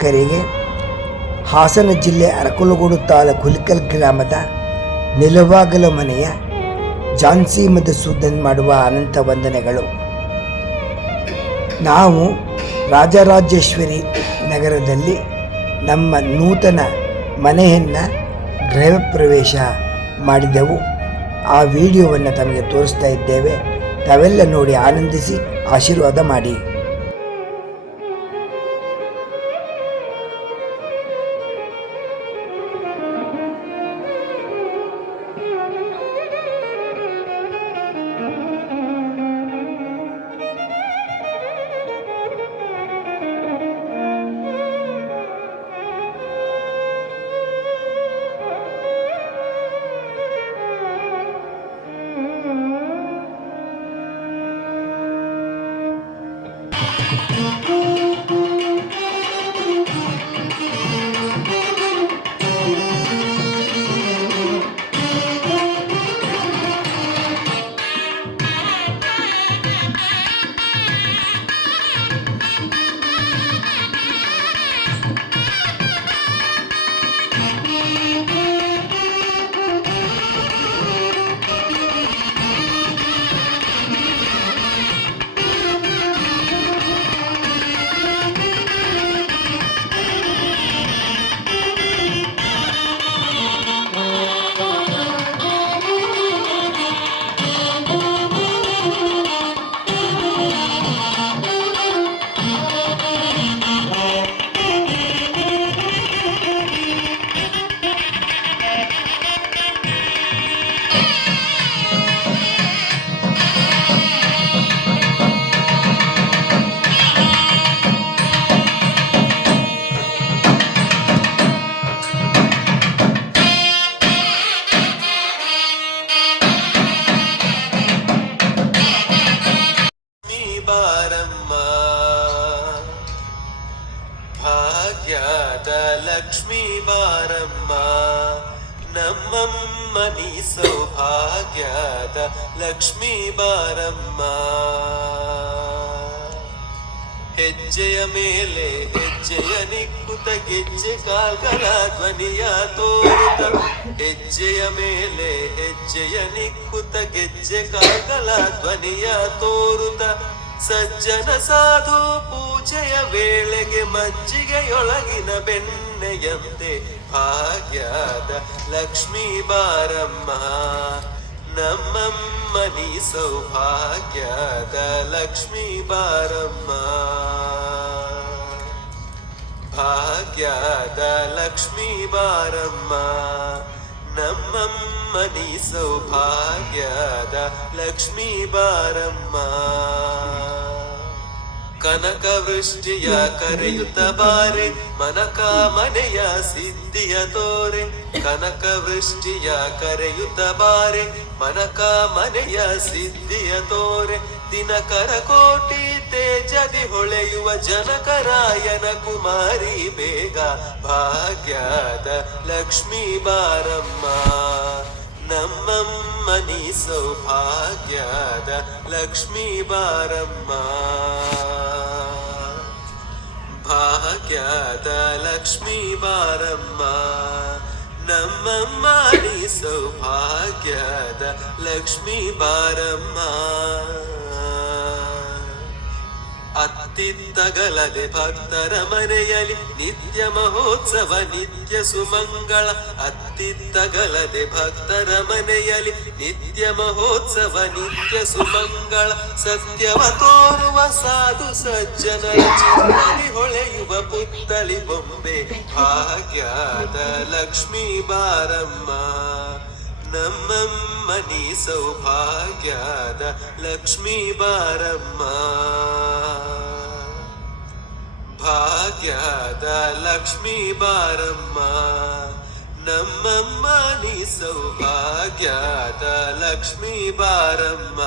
ವೀಕ್ಷಕರಿಗೆ ಹಾಸನ ಜಿಲ್ಲೆ ಅರಕಲಗೂಡು ತಾಲೂಕು ಹುಲಿಕಲ್ ಗ್ರಾಮದ ನಿಲವಾಗಲ ಮನೆಯ ಜಾನ್ಸಿ ಮಧುಸೂದನ್ ಮಾಡುವ ಅನಂತ ವಂದನೆಗಳು. ನಾವು ರಾಜರಾಜೇಶ್ವರಿ ನಗರದಲ್ಲಿ ನಮ್ಮ ನೂತನ ಮನೆಯನ್ನು ಗೃಹ ಪ್ರವೇಶ ಮಾಡಿದೆವು. ಆ ವಿಡಿಯೋವನ್ನು ತಮಗೆ ತೋರಿಸ್ತಾ ಇದ್ದೇವೆ. ತಾವೆಲ್ಲ ನೋಡಿ ಆನಂದಿಸಿ ಆಶೀರ್ವಾದ ಮಾಡಿ. ಲಕ್ಷ್ಮೀ ಲಕ್ಷ್ಮೀ ಬಾರಮ್ಮ ನಮ್ಮಮ್ಮ ನೀ ಸೌಭಾಗ್ಯದ ಲಕ್ಷ್ಮೀ ಬಾರಮ್ಮ ಹೆಜ್ಜೆಯ ಮೇಲೆ ಹೆಜ್ಜೆಯ ನಿಕ್ಕುತ ಗೆಜ್ಜೆ ಕಾಲ್ಗಲ ಧ್ವನಿಯ ತೋರುತ್ತ ಹೆಜ್ಜೆಯ ಮೇಲೆ ಹೆಜ್ಜೆಯ ನಿಕ್ಕುತ ಗೆಜ್ಜೆ ಕಾಲ್ಗಲ ಧ್ವನಿಯ ತೋರುತ್ತ ಸಜ್ಜನ ಸಾಧು ಪೂಜೆಯ ವೇಳೆಗೆ ಮಜ್ಜಿಗೆಯೊಳಗಿನ ಬೆಣ್ಣೆಯಂತೆ ಭಾಗ್ಯದ ಲಕ್ಷ್ಮೀ ಬಾರಮ್ಮ. ನಮ್ಮಮ್ಮನಿ ಸೌಭಾಗ್ಯದ ಲಕ್ಷ್ಮೀ ಬಾರಮ್ಮ. ಭಾಗ್ಯದ ಲಕ್ಷ್ಮೀ ಬಾರಮ್ಮ. ನಮ್ಮಮ್ಮ ನೀ ಸೌಭಾಗ್ಯದ ಲಕ್ಷ್ಮೀ ಬಾರಮ್ಮ. ಕನಕ ವೃಷ್ಟಿಯ ಕರೆಯುತ್ತ ಬಾರೆ, ಮನಕ ಮನೆಯ ಸಿದ್ಧಿಯ ತೋರೆ. ಕನಕ ವೃಷ್ಟಿಯ ಕರೆಯುತ್ತ ಬಾರೆ, ಮನಕ ಮನೆಯ ಸಿದ್ಧಿಯ ತೋರೆ. ದಿನಕರ ಕೋಟಿ ತೇಜದಿ ಹೊಳೆಯುವ ಜನಕರಾಯನ ಕುಮಾರಿ ಬೇಗ ಭಾಗ್ಯದ ಲಕ್ಷ್ಮೀ ಬಾರಮ್ಮ. ನಮ್ಮಮ್ಮ ನೀ ಸೌಭಾಗ್ಯದ ಲಕ್ಷ್ಮೀ ಬಾರಮ್ಮ. ಭಾಗ್ಯದ ಲಕ್ಷ್ಮೀ ಬಾರಮ್ಮ. ನಮ್ಮಮ್ಮ ನೀ ಸೌಭಾಗ್ಯದ ಲಕ್ಷ್ಮೀ ಬಾರಮ್ಮ. ಅತ್ತಿತ್ತಗಲದೆ ಭಕ್ತರ ಮನೆಯಲ್ಲಿ ನಿತ್ಯ ಮಹೋತ್ಸವ ನಿತ್ಯ ಸುಮಂಗಳ ಅತ್ತಿತ್ತಗಲದೆ ಭಕ್ತರ ಮನೆಯಲ್ಲಿ ನಿತ್ಯ ಮಹೋತ್ಸವ ನಿತ್ಯ ಸುಮಂಗಳ ಸತ್ಯವ ತೋರುವ ಸಾಧು ಸಜ್ಜನರ ಚಿತ್ತಲಿ ಹೊಳೆಯುವ ಪುತ್ತಳಿ ಬೊಂಬೆ ಭಾಗ್ಯದ ಲಕ್ಷ್ಮೀ ಬಾರಮ್ಮ ನಮ್ಮಮ್ಮ ನೀ ಸೌಭಾಗ್ಯದ ಲಕ್ಷ್ಮೀ ಬಾರಮ್ಮ ಭಾಗ್ಯದ ಲಕ್ಷ್ಮೀ ಬಾರಮ್ಮ, ನಮ್ಮಮ್ಮ ನೀ ಸೌಭಾಗ್ಯದ ಲಕ್ಷ್ಮೀ ಬಾರಮ್ಮ.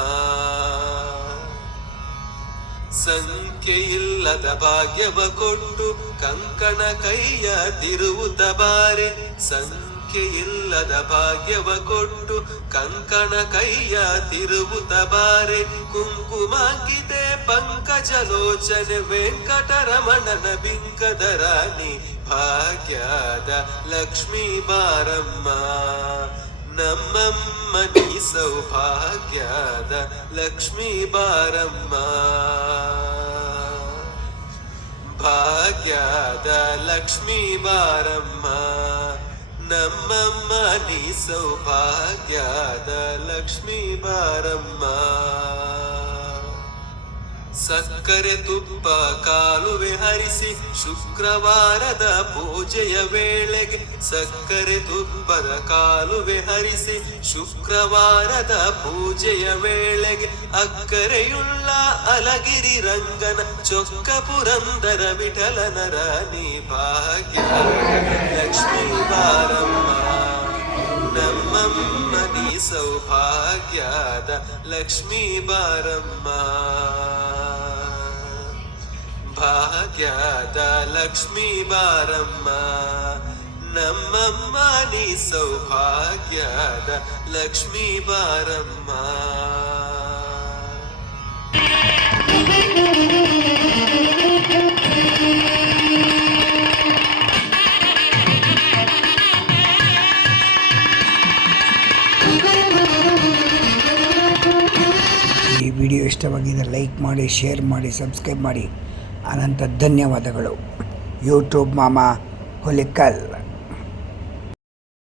ಸಂಖ್ಯೆಯಿಲ್ಲದ ಭಾಗ್ಯವ ಕೊಟ್ಟು ಕಂಕಣ ಕೈಯ ತಿರುವುತ ಬಾರೆ ಸಂಖ್ಯೆಯಿಲ್ಲದ ಭಾಗ್ಯವ ಕೊಟ್ಟು ಕಂಕಣ ಕೈಯ ತಿರುವುದ ಬಾರೆ ಕುಂಕುಮಾಂಕಿತೆ ಪಂಕಜಲೋಚನೆ ವೆಂಕಟರಮಣನ ಬಿಂಕದ ರಾಣಿ ಭಾಗ್ಯದ ಲಕ್ಷ್ಮೀ ಬಾರಮ್ಮ ನಮ್ಮಮ್ಮ ನೀ ಸೌಭಾಗ್ಯದ ಲಕ್ಷ್ಮೀ ಬಾರಮ್ಮ ಭಾಗ್ಯದ ಲಕ್ಷ್ಮೀ ಬಾರಮ್ಮ ನಮ್ಮಮ್ಮ ನೀ ಸೌಭಾಗ್ಯದ ಲಕ್ಷ್ಮೀ ಬಾರಮ್ಮ ಸಕ್ಕರೆ ತುಪ್ಪ ಕಾಲುವೆ ಹರಿಸಿ ಶುಕ್ರವಾರದ ಪೂಜೆಯ ವೇಳೆಗೆ ಸಕ್ಕರೆ ತುಪ್ಪದ ಕಾಲುವೆ ಹರಿಸಿ ಶುಕ್ರವಾರದ ಪೂಜೆಯ ವೇಳೆಗೆ ಅಕ್ಕರೆಯುಳ್ಳ ಅಲಗಿರಿ ರಂಗನ ಚೊಕ್ಕ ಪುರಂದರ ವಿಠಲನ ರಾಣಿ ಭಾಗ್ಯ ಲಕ್ಷ್ಮೀ ಬಾರಮ್ಮ ನಮ್ಮಮ್ಮ ನೀ ಸೌಭಾಗ್ಯದ ಲಕ್ಷ್ಮೀ ಬಾರಮ್ಮ. ಭಾಗ್ಯದ ಲಕ್ಷ್ಮೀ ಬಾರಮ್ಮ, ನಮ್ಮಮ್ಮ ನೀ ಸೌಭಾಗ್ಯದ ಲಕ್ಷ್ಮೀ ಬಾರಮ್ಮ. ಈ ವಿಡಿಯೋ ಇಷ್ಟವಾಗಿದ್ದರೆ ಲೈಕ್ ಮಾಡಿ, ಶೇರ್ ಮಾಡಿ, ಸಬ್ಸ್ಕ್ರೈಬ್ ಮಾಡಿ. ಅನಂತ ಧನ್ಯವಾದಗಳು. ಯೂಟ್ಯೂಬ್ ಮಾಮ ಹುಲಿಕಲ್.